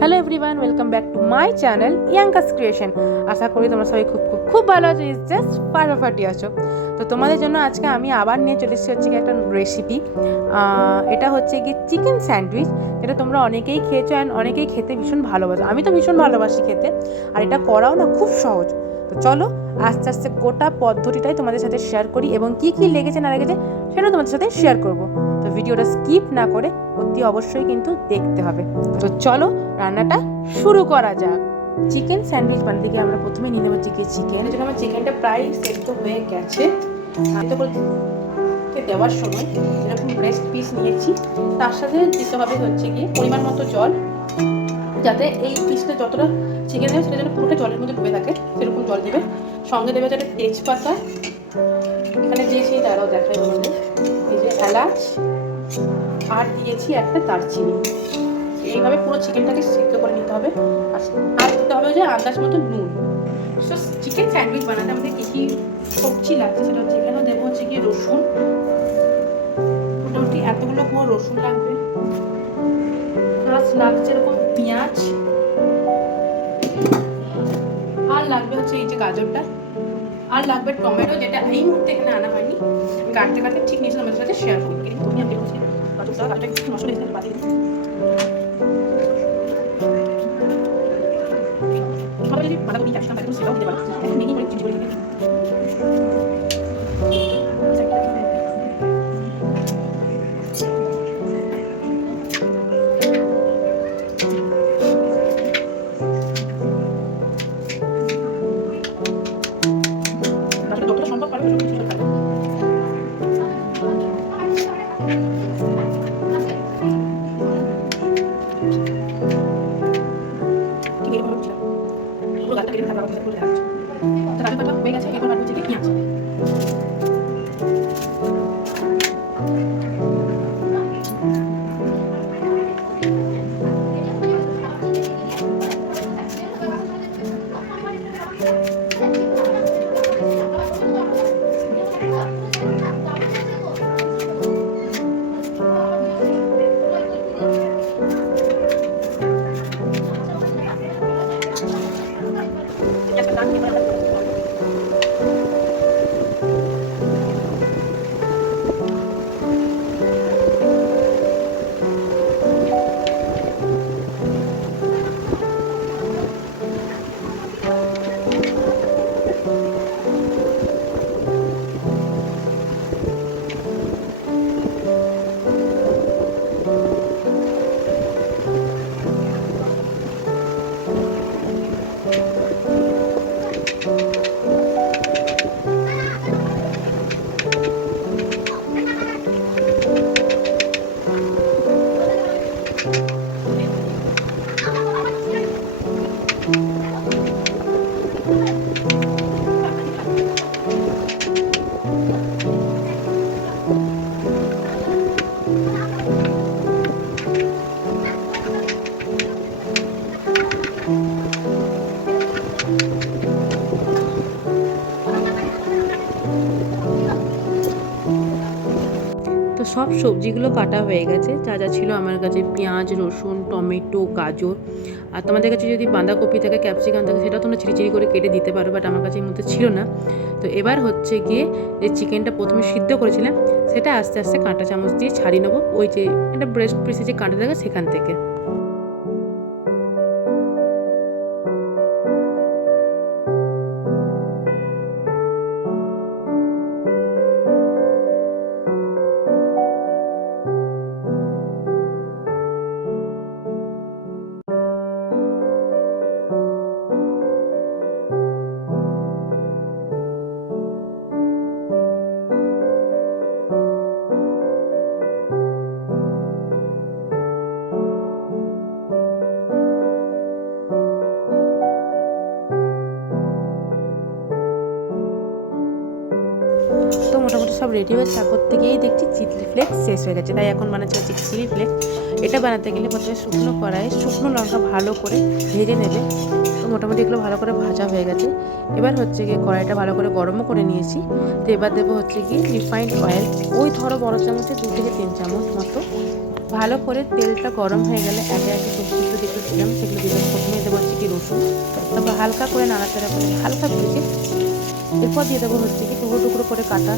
Hello everyone, welcome back to my channel ইয়াঙ্কাস creation. আশা করি তোমরা সবাই খুব খুব খুব ভালো আছো, ইজ জাস্ট ফাটাফাটি আছো। তো তোমাদের জন্য আজকে আমি আবার নিয়ে চলে এসেছি হচ্ছে কি একটা রেসিপি। এটা হচ্ছে কি চিকেন স্যান্ডউইচ, যেটা তোমরা অনেকেই খেয়েছো অ্যান্ড অনেকেই খেতে ভীষণ ভালোবাসো। আমি তো ভীষণ ভালোবাসি খেতে, আর এটা করাও না খুব সহজ। তো চলো আস্তে আস্তে গোটা পদ্ধতিটাই তোমাদের সাথে শেয়ার করি এবং কী কী লেগেছে না লেগেছে সেটাও তোমাদের সাথে শেয়ার করব। তো ভিডিওটা স্কিপ না করে অতি অবশ্যই কিন্তু দেখতে হবে। তো চলো রান্নাটা শুরু করা যাক। চিকেন স্যান্ডউইচ বানাতে গিয়ে আমরা প্রথমে নিয়ে নেবো চিকেন। এর জন্য আমার চিকেনটা প্রায় সেদ্ধ হয়ে গেছে। সেদ্ধ করে দেওয়ার সময় এরকম ব্রেস্ট পিস নিয়েছি, তার সাথে দিতে হবে হচ্ছে গিয়ে পরিমাণ মতো জল, যাতে এই পিসটা যতটা চিকেন দেবে সেটা যেন পুরোটা জলের মধ্যে ডুবে থাকে, সেরকম জল দেবে। সঙ্গে দেবে যেটা তেজপাতা, এখানে দিয়েছি তারাও দেখায় তোমাদের, এই যে এলাচ, আর দিয়েছি একটা দারচিনি। এইভাবে পুরো চিকেনটাকে সিদ্ধ করে নিতে হবে। আর দিতে হবে যে আন্দাজ মতো নুন। সো চিকেন স্যান্ডউইচ বানাতে আমাদের কী কী সবজি লাগছে সেটা হচ্ছে, এখানেও দেবো হচ্ছে গিয়ে রসুন, মোটামুটি এতগুলো পুরো রসুন লাগবে। প্লাস লাগছে এরকম পেঁয়াজ, আর লাগবে হচ্ছে এই যে গাজরটা, আর লাগবে টমেটো, যেটা এই মুহূর্তে এখানে আনা হয়নি, কাটতে কাটতে ঠিক নিয়েছিলাম আমাদের সাথে শেয়ার করবো। কিন্তু তুমি আমি বলছি গাজরটা একটু নষ্ট হয়েছে বাতিল। সবাই যদি বাঁধাকপি ক্যাপসিকাম বাঁধাকপি সেটাও দিতে পারো, এখন মেগি করে চিনি করে দিতে। যতটা সম্ভব পারবে সব কিছু খাবে। ঠিক এইভাবে বুঝলাম পুরো গাছটা কেটে তারপর করে রাখছি। তো গাজর কাটা হয়ে গেছে, এবার হচ্ছে কি পেঁয়াজ। তো সব সবজিগুলো কাটা হয়ে গেছে, যা যা ছিল আমার কাছে পেঁয়াজ, রসুন, টমেটো, গাজর, আর তোমাদের কাছে যদি বাঁধাকপি থাকে, ক্যাপসিকাম থাকে, সেটাও তোমরা চিড়ি করে কেটে দিতে পারো, বাট আমার কাছে এর মধ্যে ছিল না। তো এবার হচ্ছে গিয়ে যে চিকেনটা প্রথমে সিদ্ধ করেছিলাম সেটা আস্তে আস্তে কাঁটা চামচ দিয়ে ছাড়িয়ে নেবো, ওই যে একটা ব্রেস্ট পিসে যে কাঁটা থাকে সেখান থেকে। তো মোটামুটি সব রেডি হয়ে তারপর থেকেই দেখছি চিলি ফ্লেক্স শেষ হয়ে গেছে, তাই এখন বানাচ্ছে হচ্ছে চিলি ফ্লেক্স। এটা বানাতে গেলে প্রথমে শুকনো কড়াইয়ে শুকনো লঙ্কা ভালো করে ভেজে নেবে। তো মোটামুটি এগুলো ভালো করে ভাজা হয়ে গেছে। এবার হচ্ছে গিয়ে কড়াইটা ভালো করে গরমও করে নিয়েছি। তো এবার দেবো হচ্ছে গিয়ে রিফাইন্ড অয়েল, ওই ধরো বড় চামচে 2 থেকে 3 চামচ মতো। ভালো করে তেলটা গরম হয়ে গেলে একে একে সবজিগুলো দেখেছিলাম সেগুলো দিয়ে প্রথমে দেবো হচ্ছে কি রসুন, তারপর হালকা করে নাড়াচাড়া করে হালকা ভেজে এরপর দিয়ে দেবো হচ্ছে কি টুকরো টুকরো করে কাটা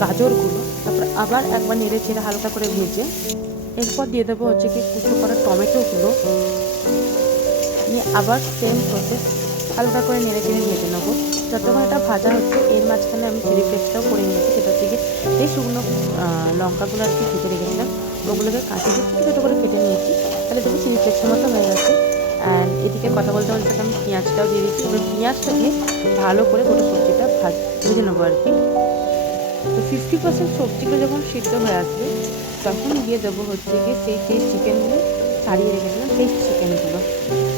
গাজরগুলো, তারপর আবার একবার নেড়ে ছেড়ে হালকা করে ভেজে এরপর দিয়ে দেবো হচ্ছে কি কুচো করা টমেটোগুলো নিয়ে আবার সেম প্রসেস হালকা করে নেড়ে চেড়ে ভেজে নেবো। যতক্ষণ এটা ভাজা হচ্ছে এর মাঝখানে আমি চিলি ফ্লেক্সটাও করে নিয়েছি, সেটা থেকে এই শুকনো লঙ্কাগুলো আর কি ভেজে রেখেছিলাম ওগুলোকে কাটিয়ে ছোটো ছোটো করে কেটে নিয়েছি, তাহলে দেখি চিলি ফ্লেক্সের মতো হয়ে গেছে। অ্যান্ড এদিকে কথা বলতে বলতে আমি পেঁয়াজটাও দিয়ে দিচ্ছি, এবার পেঁয়াজটা দিয়ে ভালো করে গোটা সবজিটা ভেজে নেবো আর কি। তো 50% সবজিগুলো যখন সিদ্ধ হয়ে আসবে তখন দিয়ে দেবো হচ্ছে গিয়ে সেই চিকেনগুলো ছাড়িয়ে রেখেছিলাম সেই চিকেনগুলো,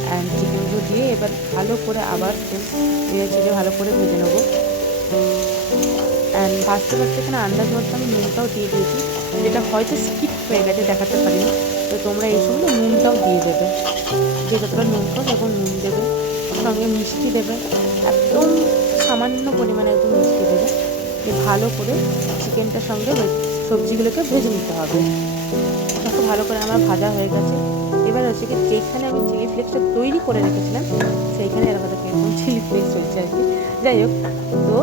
অ্যান্ড চিকেনগুলো দিয়ে এবার ভালো করে আবার নেড়ে চেড়ে ভালো করে ভেজে নেবো। অ্যান্ড ভাজতে ভাজতে এখানে আন্দাজ মতো আমি নুনটাও দিয়ে দিয়েছি, যেটা হয়তো স্কিপ হয়ে গেছে দেখাতে পারিনি। তো তোমরা এই সময় নুনটাও দিয়ে দেবে, যে যতটা নুন খাও তখন নুন দেবে, সঙ্গে মিষ্টি দেবে, একদম সামান্য পরিমাণে একদম মিষ্টি দেবে। ভালো করে চিকেনটার সঙ্গে সবজিগুলোকে ভেজে নিতে হবে। দেখো ভালো করে আমার ভাজা হয়ে গেছে। এবার হচ্ছে কি যেখানে আমি চিলি ফ্লেক্সটা তৈরি করে রেখেছিলাম সেইখানে এরকম এরকম চিলি ফ্লেক্স হয়েছে আর কি, যাই হোক। তো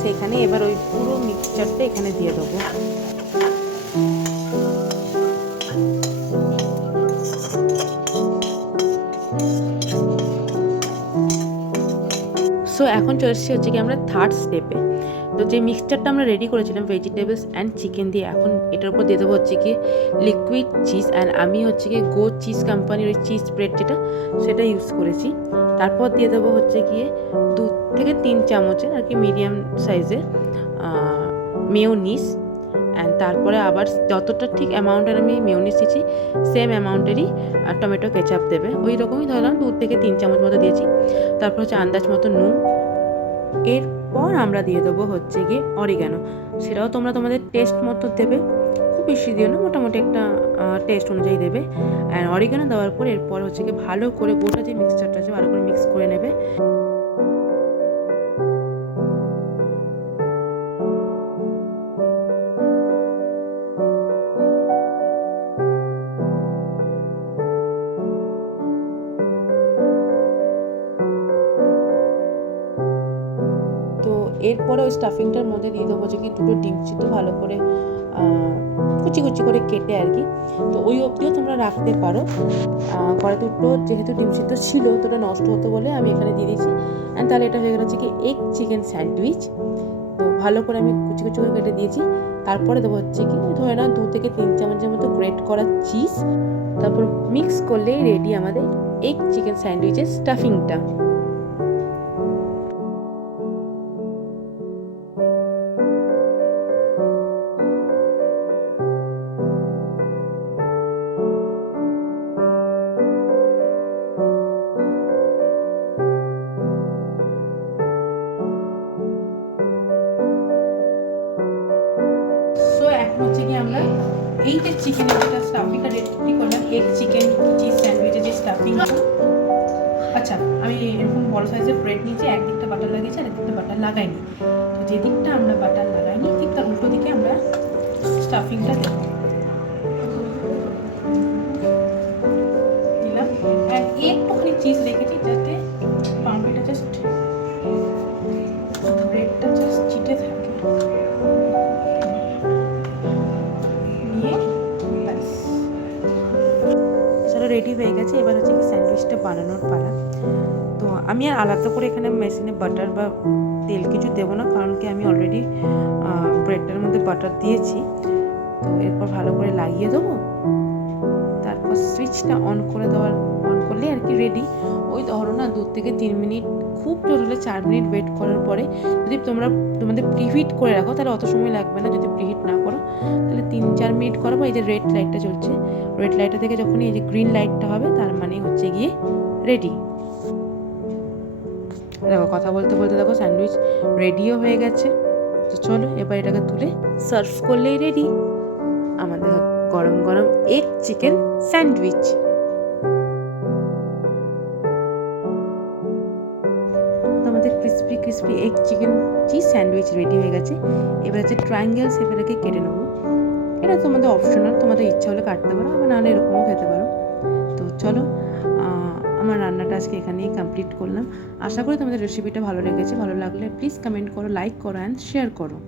সেইখানে এবার ওই পুরো মিক্সচারটা এখানে দিয়ে দেবো। সো এখন চলে এসেছি হচ্ছে কি আমরা থার্ড স্টেপে। তো যে মিক্সচারটা আমরা রেডি করেছিলাম ভেজিটেবলস অ্যান্ড চিকেন দিয়ে, এখন এটার উপর দিয়ে দেবো হচ্ছে কি লিকুইড চিজ, অ্যান্ড আমি হচ্ছে কি গো চিজ কোম্পানির ওই চিজ স্প্রেড যেটা সেটা ইউজ করেছি। তারপর দিয়ে দেবো হচ্ছে গিয়ে 2 থেকে 3 চামচের আর কি মিডিয়াম সাইজের মেয়োনিজ, অ্যান্ড তারপরে আবার যতটা ঠিক অ্যামাউন্টের আমি মেয়োনিজ দিয়েছি সেম অ্যামাউন্টেরই টমেটো কেচাপ দেবে, ওই রকমই ধরলাম 2 থেকে 3 চামচ মতো দিয়েছি। তারপর হচ্ছে আন্দাজ মতো নুন, এরপর আমরা দিয়ে দেবো হচ্ছে গিয়ে অরিগ্যানো, সেটাও তোমরা তোমাদের টেস্ট মতো দেবে, খুব বেশি দিও না, মোটামুটি একটা টেস্ট অনুযায়ী দেবে। অ্যান্ড অরিগ্যানো দেওয়ার পর এরপর হচ্ছে গিয়ে ভালো করে গোটা যে মিক্সচারটা আছে ভালো করে মিক্স করে নেবে। তো এরপরে ওই স্টাফিংটার মধ্যে দিয়ে দেবো যে কি 2টো ডিম সিদ্ধ ভালো করে কুচি কুচি করে কেটে আর কি, তো ওই অবধিও তোমরা রাখতে পারো। পরে 2টো যেহেতু ডিম সিদ্ধ ছিল তোটা নষ্ট হতো বলে আমি এখানে দিয়ে দিয়েছি। অ্যান্ড তাহলে এটা হয়ে গেল হচ্ছে কি এগ চিকেন স্যান্ডউইচ। তো ভালো করে আমি কুচি কুচি করে কেটে দিয়েছি। তারপরে দেবো হচ্ছে কি ধরে না 2 থেকে 3 চামচের মতো গ্রেট করা চিজ, তারপর মিক্স করলেই রেডি আমাদের এগ চিকেন স্যান্ডউইচের স্টাফিংটা। সো এখন হচ্ছে কি আমরা এই যে চিকেনের যেটা স্টাফিংটা রেডি করলাম এগ চিকেন চিজ স্যান্ডউইচের যে স্টাফিংটা, আচ্ছা আমি এরকম বড় সাইজের ব্রেড নিয়েছি, একদিকটা বাটার লাগিয়েছি আর একদিকটা বাটার লাগাইনি। তো যে দিকটা আমরা বাটার লাগাইনি ঠিক তার উল্টো দিকে আমরা স্টাফিংটা দিলাম, আর একটুখানি চিজ রেখেছি যাতে পাউরুটিটা জাস্ট ব্রেডটা জাস্ট চিটে থাকে। রেডি হয়ে গেছে। এবার হচ্ছে কি স্যান্ডউইচটা বানানোর পালা। তো আমি আর আলাদা করে এখানে মেশিনে বাটার বা তেল কিছু দেবো না, কারণ কি আমি অলরেডি ব্রেডটার মধ্যে বাটার দিয়েছি। তো এরপর ভালো করে লাগিয়ে দেবো, তারপর সুইচটা অন করলে আর কি রেডি। ওই ধরো না 2 থেকে 3 মিনিট, খুব জোর হলে 4 মিনিট ওয়েট করার পরে যদি তোমাদের প্রিহিট করে রাখো তাহলে অত সময় লাগবে না, যদি প্রিহিট না করো তাহলে 3-4 মিনিট করো। এই যে রেড লাইটটা চলছে, রেড লাইটটা থেকে যখনই এই যে গ্রিন লাইটটা হবে তার মানে হচ্ছে গিয়ে রেডি। দেখো কথা বলতে বলতে দেখো স্যান্ডউইচ রেডিও হয়ে গেছে। তো চলো এবার এটাকে তুলে সার্ভ করলেই রেডি আমাদের গরম গরম এগ চিকেন স্যান্ডউইচ। তো আমাদের crispy egg chicken cheese sandwich ready হয়ে গেছে। এবার হচ্ছে ট্রায়াঙ্গেল শেপে রেখে কেটে নেবো। এটা তোমাদের অপশনাল, তোমাদের ইচ্ছা হলে কাটতে পারো, আবার নাহলে এরকমও খেতে পারো। তো চলো, আমার রান্নাটা আজকে এখানেই কমপ্লিট করলাম। আশা করি তোমাদের রেসিপিটা ভালো লেগেছে। ভালো লাগলে প্লিজ কমেন্ট করো, লাইক করো অ্যান্ড শেয়ার করো।